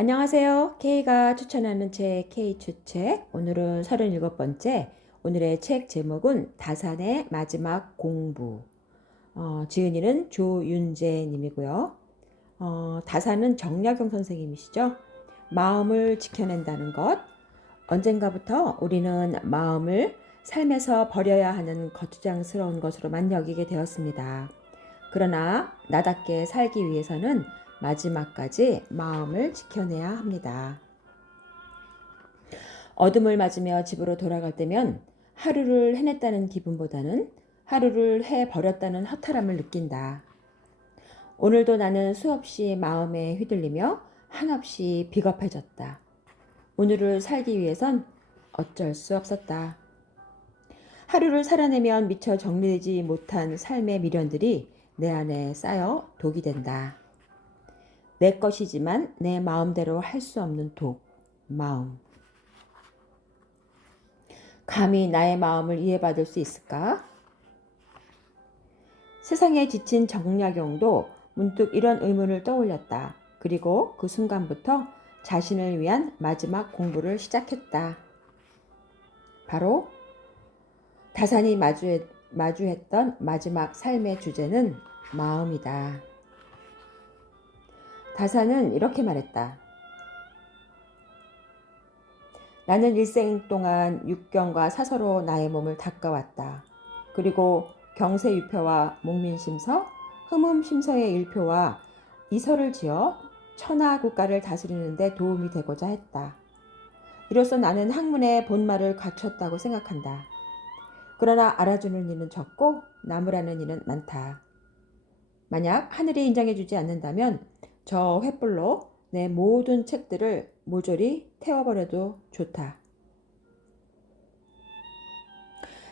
안녕하세요. K가 추천하는 책 K추책. 오늘은 37번째. 오늘의 책 제목은 다산의 마지막 공부. 지은이는 조윤재 님이고요. 다산은 정약용 선생님이시죠. 마음을 지켜낸다는 것. 언젠가부터 우리는 마음을 삶에서 버려야 하는 거추장스러운 것으로만 여기게 되었습니다. 그러나 나답게 살기 위해서는 마지막까지 마음을 지켜내야 합니다. 어둠을 맞으며 집으로 돌아갈 때면 하루를 해냈다는 기분보다는 하루를 해버렸다는 허탈함을 느낀다. 오늘도 나는 수없이 마음에 휘둘리며 한없이 비겁해졌다. 오늘을 살기 위해선 어쩔 수 없었다. 하루를 살아내면 미처 정리되지 못한 삶의 미련들이 내 안에 쌓여 독이 된다. 내 것이지만 내 마음대로 할 수 없는 독, 마음. 감히 나의 마음을 이해받을 수 있을까? 세상에 지친 정약용도 문득 이런 의문을 떠올렸다. 그리고 그 순간부터 자신을 위한 마지막 공부를 시작했다. 바로 다산이 마주했던 마지막 삶의 주제는 마음이다. 다산은 이렇게 말했다. 나는 일생 동안 육경과 사서로 나의 몸을 닦아왔다. 그리고 경세유표와 목민심서, 흠음심서의 일표와 이서를 지어 천하 국가를 다스리는 데 도움이 되고자 했다. 이로써 나는 학문의 본말을 갖췄다고 생각한다. 그러나 알아주는 이는 적고 나무라는 이는 많다. 만약 하늘이 인정해주지 않는다면 저 횃불로 내 모든 책들을 모조리 태워버려도 좋다.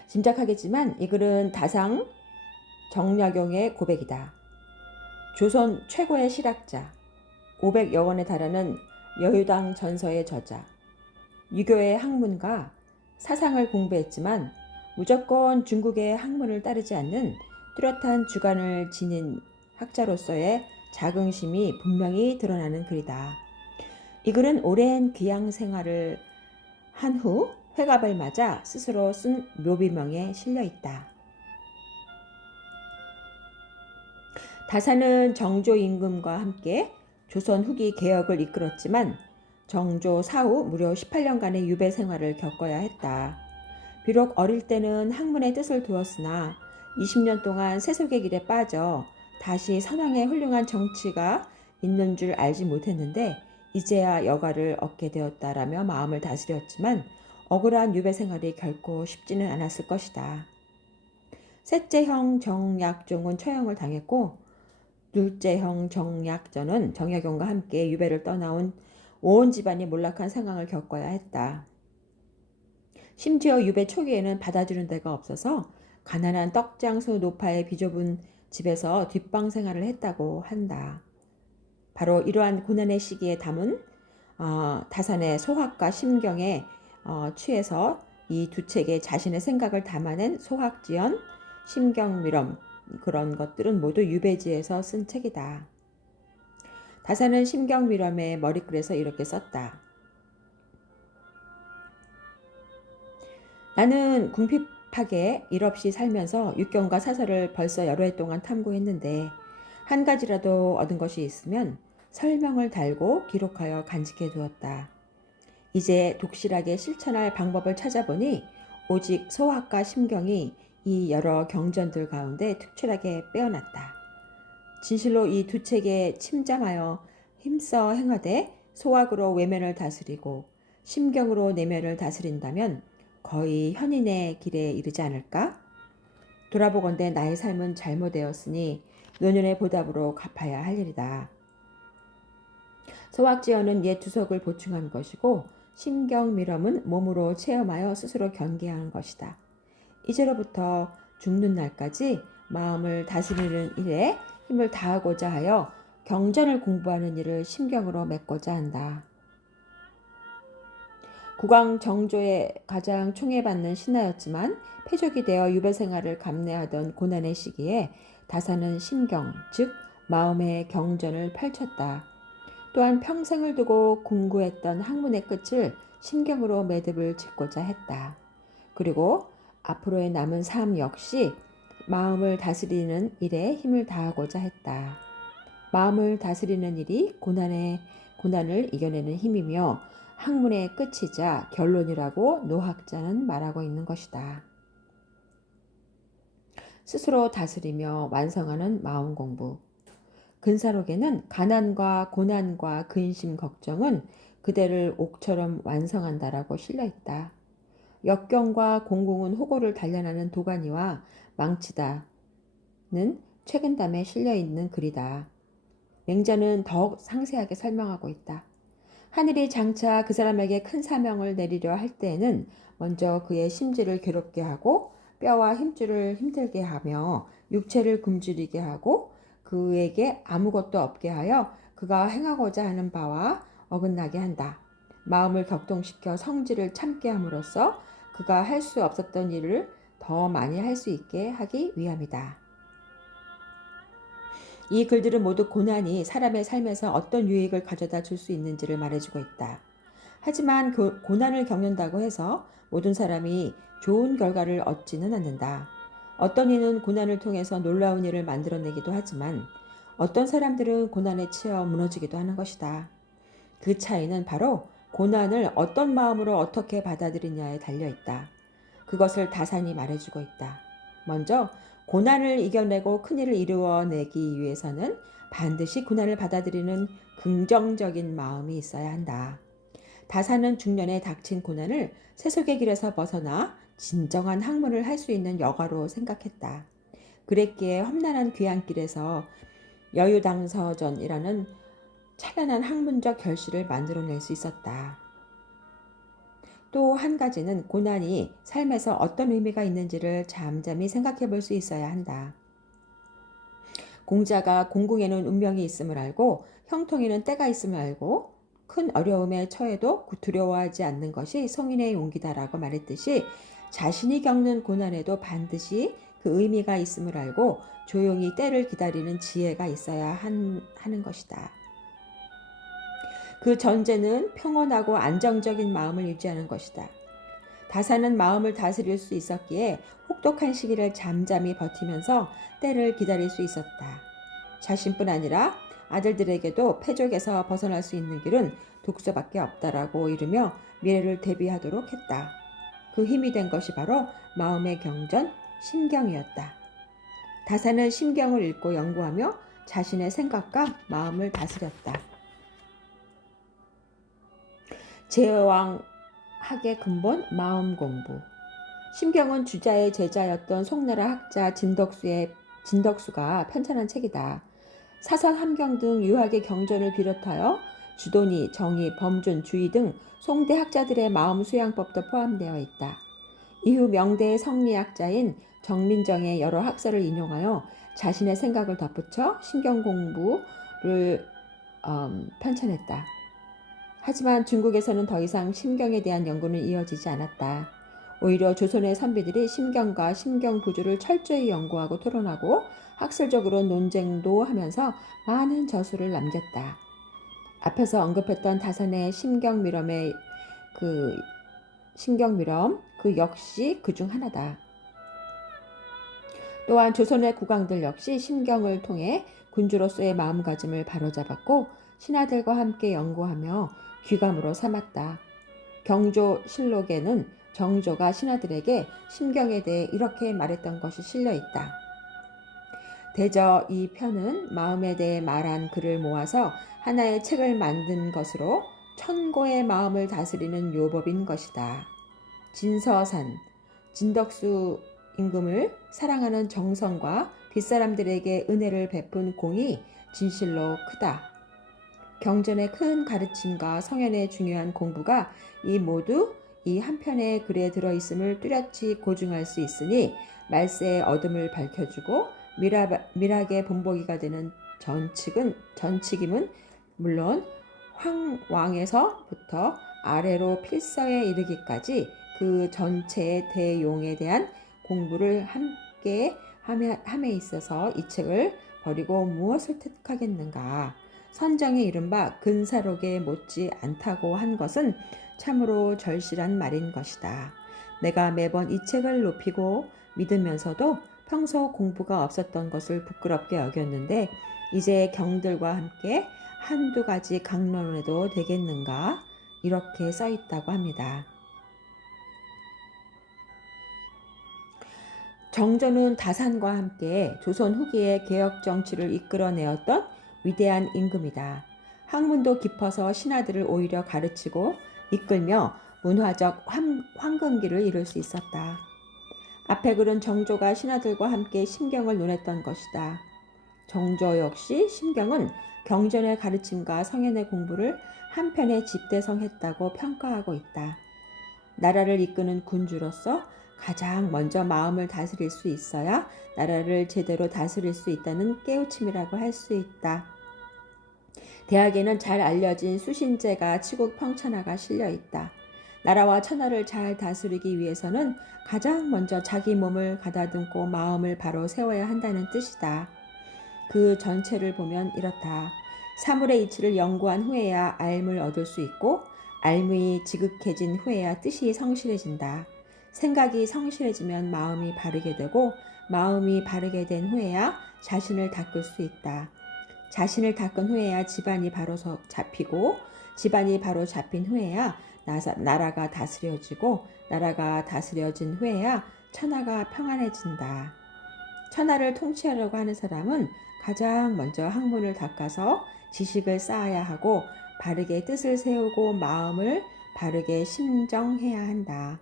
짐작하겠지만 이 글은 다상 정약용의 고백이다. 조선 최고의 실학자, 500여 권에 달하는 여유당 전서의 저자, 유교의 학문가, 사상을 공부했지만 무조건 중국의 학문을 따르지 않는 뚜렷한 주관을 지닌 학자로서의 자긍심이 분명히 드러나는 글이다. 이 글은 오랜 귀양 생활을 한 후 회갑을 맞아 스스로 쓴 묘비명에 실려 있다. 다산은 정조 임금과 함께 조선 후기 개혁을 이끌었지만 정조 사후 무려 18년간의 유배 생활을 겪어야 했다. 비록 어릴 때는 학문의 뜻을 두었으나 20년 동안 세속의 길에 빠져 다시 선왕의 훌륭한 정치가 있는 줄 알지 못했는데 이제야 여가를 얻게 되었다라며 마음을 다스렸지만 억울한 유배 생활이 결코 쉽지는 않았을 것이다. 셋째 형 정약종은 처형을 당했고 둘째 형 정약전은 정약용과 함께 유배를 떠나온 온 집안이 몰락한 상황을 겪어야 했다. 심지어 유배 초기에는 받아주는 데가 없어서 가난한 떡장수 노파의 비좁은 집에서 뒷방 생활을 했다고 한다. 바로 이러한 고난의 시기에 담은 다산의 소학과 심경에 취해서 이 두 책에 자신의 생각을 담아낸 소학지연, 심경미럼 그런 것들은 모두 유배지에서 쓴 책이다. 다산은 심경미럼의 머리글에서 이렇게 썼다. 나는 궁핍하게 일없이 살면서 육경과 사설을 벌써 여러 해 동안 탐구했는데 한 가지라도 얻은 것이 있으면 설명을 달고 기록하여 간직해 두었다. 이제 독실하게 실천할 방법을 찾아보니 오직 소학과 심경이 이 여러 경전들 가운데 특출하게 빼어났다. 진실로 이 두 책에 침잠하여 힘써 행하되 소학으로 외면을 다스리고 심경으로 내면을 다스린다면 거의 현인의 길에 이르지 않을까? 돌아보건대 나의 삶은 잘못되었으니 노년의 보답으로 갚아야 할 일이다. 소학지연은 옛 주석을 보충한 것이고 심경미럼은 몸으로 체험하여 스스로 경계하는 것이다. 이제로부터 죽는 날까지 마음을 다스리는 일에 힘을 다하고자 하여 경전을 공부하는 일을 심경으로 맺고자 한다. 국왕 정조의 가장 총애받는 신하였지만 패족이 되어 유배 생활을 감내하던 고난의 시기에 다산은 심경, 즉 마음의 경전을 펼쳤다. 또한 평생을 두고 공부했던 학문의 끝을 심경으로 매듭을 짓고자 했다. 그리고 앞으로의 남은 삶 역시 마음을 다스리는 일에 힘을 다하고자 했다. 마음을 다스리는 일이 고난을 이겨내는 힘이며 학문의 끝이자 결론이라고 노학자는 말하고 있는 것이다. 스스로 다스리며 완성하는 마음 공부. 근사록에는 가난과 고난과 근심 걱정은 그대를 옥처럼 완성한다라고 실려있다. 역경과 공공은 호고를 단련하는 도가니와 망치다는 최근담에 실려있는 글이다. 맹자는 더욱 상세하게 설명하고 있다. 하늘이 장차 그 사람에게 큰 사명을 내리려 할 때에는 먼저 그의 심지를 괴롭게 하고 뼈와 힘줄을 힘들게 하며 육체를 굶주리게 하고 그에게 아무것도 없게 하여 그가 행하고자 하는 바와 어긋나게 한다. 마음을 격동시켜 성질을 참게 함으로써 그가 할 수 없었던 일을 더 많이 할 수 있게 하기 위함이다. 이 글들은 모두 고난이 사람의 삶에서 어떤 유익을 가져다 줄 수 있는지를 말해주고 있다. 하지만 고난을 겪는다고 해서 모든 사람이 좋은 결과를 얻지는 않는다. 어떤 이는 고난을 통해서 놀라운 일을 만들어내기도 하지만 어떤 사람들은 고난에 치여 무너지기도 하는 것이다. 그 차이는 바로 고난을 어떤 마음으로 어떻게 받아들이냐에 달려있다. 그것을 다산이 말해주고 있다. 먼저 고난을 이겨내고 큰일을 이루어내기 위해서는 반드시 고난을 받아들이는 긍정적인 마음이 있어야 한다. 다산은 중년에 닥친 고난을 세속의 길에서 벗어나 진정한 학문을 할 수 있는 여가로 생각했다. 그랬기에 험난한 귀향길에서 여유당서전이라는 찬란한 학문적 결실을 만들어낼 수 있었다. 또 한 가지는 고난이 삶에서 어떤 의미가 있는지를 잠잠히 생각해 볼 수 있어야 한다. 공자가 공궁에는 운명이 있음을 알고 형통에는 때가 있음을 알고 큰 어려움에 처해도 두려워하지 않는 것이 성인의 용기다라고 말했듯이 자신이 겪는 고난에도 반드시 그 의미가 있음을 알고 조용히 때를 기다리는 지혜가 있어야 하는 것이다. 그 전제는 평온하고 안정적인 마음을 유지하는 것이다. 다산은 마음을 다스릴 수 있었기에 혹독한 시기를 잠잠히 버티면서 때를 기다릴 수 있었다. 자신뿐 아니라 아들들에게도 패족에서 벗어날 수 있는 길은 독서밖에 없다라고 이르며 미래를 대비하도록 했다. 그 힘이 된 것이 바로 마음의 경전, 심경이었다. 다산은 심경을 읽고 연구하며 자신의 생각과 마음을 다스렸다. 제왕학의 근본 마음 공부. 심경은 주자의 제자였던 송나라 학자 진덕수가 편찬한 책이다. 사선 함경 등 유학의 경전을 비롯하여 주도니, 정의, 범준, 주의 등 송대 학자들의 마음 수양법도 포함되어 있다. 이후 명대의 성리학자인 정민정의 여러 학설을 인용하여 자신의 생각을 덧붙여 심경 공부를 편찬했다. 하지만 중국에서는 더 이상 심경에 대한 연구는 이어지지 않았다. 오히려 조선의 선비들이 심경과 심경부주를 철저히 연구하고 토론하고 학술적으로 논쟁도 하면서 많은 저술을 남겼다. 앞에서 언급했던 다산의 심경미럼 그 역시 그중 하나다. 또한 조선의 국왕들 역시 심경을 통해 군주로서의 마음가짐을 바로잡았고 신하들과 함께 연구하며 귀감으로 삼았다. 경조실록에는 정조가 신하들에게 심경에 대해 이렇게 말했던 것이 실려있다. 대저 이 편은 마음에 대해 말한 글을 모아서 하나의 책을 만든 것으로 천고의 마음을 다스리는 요법인 것이다. 진서산, 진덕수 임금을 사랑하는 정성과 빗사람들에게 은혜를 베푼 공이 진실로 크다. 경전의 큰 가르침과 성현의 중요한 공부가 모두 이 한편의 글에 들어있음을 뚜렷이 고증할 수 있으니 말세의 어둠을 밝혀주고 미락의 본보기가 되는 전칙임은 물론 황왕에서부터 아래로 필서에 이르기까지 그 전체의 대용에 대한 공부를 함께 함에 있어서 이 책을 버리고 무엇을 택하겠는가. 선정에 이른바 근사록에 못지 않다고 한 것은 참으로 절실한 말인 것이다. 내가 매번 이 책을 높이고 믿으면서도 평소 공부가 없었던 것을 부끄럽게 여겼는데 이제 경들과 함께 한두 가지 강론해도 되겠는가? 이렇게 써 있다고 합니다. 정조는 다산과 함께 조선 후기의 개혁 정치를 이끌어내었던 위대한 임금이다. 학문도 깊어서 신하들을 오히려 가르치고 이끌며 문화적 황금기를 이룰 수 있었다. 앞에 글은 정조가 신하들과 함께 심경을 논했던 것이다. 정조 역시 심경은 경전의 가르침과 성현의 공부를 한편에 집대성했다고 평가하고 있다. 나라를 이끄는 군주로서 가장 먼저 마음을 다스릴 수 있어야 나라를 제대로 다스릴 수 있다는 깨우침이라고 할 수 있다. 대학에는 잘 알려진 수신제가 치국 평천하가 실려 있다. 나라와 천하를 잘 다스리기 위해서는 가장 먼저 자기 몸을 가다듬고 마음을 바로 세워야 한다는 뜻이다. 그 전체를 보면 이렇다. 사물의 이치를 연구한 후에야 알을 얻을 수 있고 알이 지극해진 후에야 뜻이 성실해진다. 생각이 성실해지면 마음이 바르게 되고 마음이 바르게 된 후에야 자신을 닦을 수 있다. 자신을 닦은 후에야 집안이 바로 잡히고 집안이 바로 잡힌 후에야 나라가 다스려지고 나라가 다스려진 후에야 천하가 평안해진다. 천하를 통치하려고 하는 사람은 가장 먼저 학문을 닦아서 지식을 쌓아야 하고 바르게 뜻을 세우고 마음을 바르게 심정해야 한다.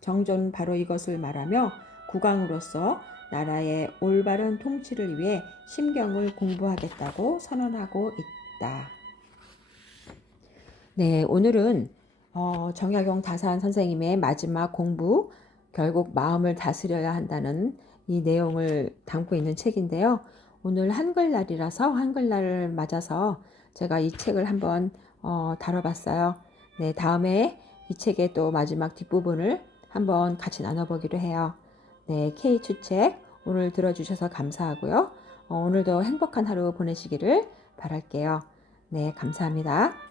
정조는 바로 이것을 말하며 국왕으로서 나라의 올바른 통치를 위해 심경을 공부하겠다고 선언하고 있다. 네, 오늘은 정약용 다산 선생님의 마지막 공부, 결국 마음을 다스려야 한다는 이 내용을 담고 있는 책인데요. 오늘 한글날이라서 한글날을 맞아서 제가 이 책을 한번 다뤄봤어요. 네, 다음에 이 책의 또 마지막 뒷부분을 한번 같이 나눠보기로 해요. 네, K추책 오늘 들어주셔서 감사하고요. 오늘도 행복한 하루 보내시기를 바랄게요. 네, 감사합니다.